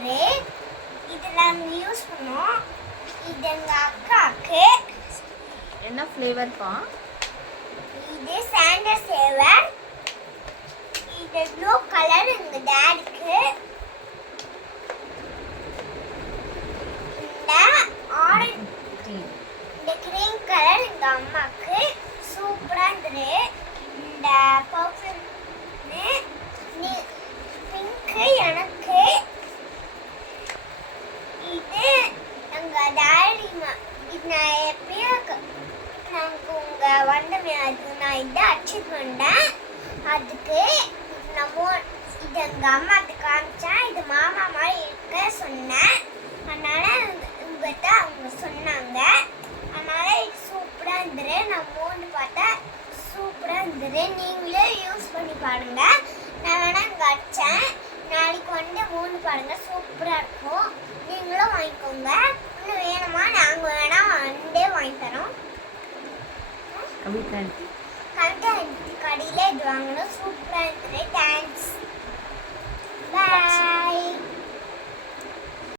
இருந்தது. இது நாங்கள் யூஸ் பண்ணோம். இது எங்கள் அக்காவுக்கு. என்ன ஃப்ளேவர்ப்பா? இது சாண்டல் ஃப்ளேவர். இது ப்ளூ கலர் எங்கள் டேடிக்கு. இந்த ஆரஞ்சு இந்த கிரீம் கலர் எங்கள் அம்மாவுக்கு. சூப்பராக இருந்தது. இந்த பர்ஃப்யூம் பிங்க்கு எனக்கு. இது எங்கள் டாடி. இது நான் எப்பயும் நாங்கள் உங்கள் வந்தமே அது நான் இதை அச்சீவ் பண்ணேன். அதுக்கு இது எங்கள் அம்மாவுக்கு காமிச்சேன். இது மாமா மாதிரி இருக்க சொன்னேன். அதனால் உங்கள்கிட்ட அவங்க சொன்னாங்க. அதனால் இது சூப்பராக இருந்தது. நான் மோண்டு பார்த்தா சூப்பராக இருந்தது. நீங்களே யூஸ் பண்ணி பாருங்க. நான் வேணா இங்கே அடித்தேன். நாளைக்கு வந்து மோண்டு பாருங்க. சூப்பராக இருக்கும். நீங்களும் வாங்கிக்கோங்க. இன்னும் வேணுமா? நாங்கள் வேணா வந்தே வாங்கி தரோம். கடையில் இது வாங்கணும். சூப்பராக இருக்குது. தேங்க்ஸ். பாய்.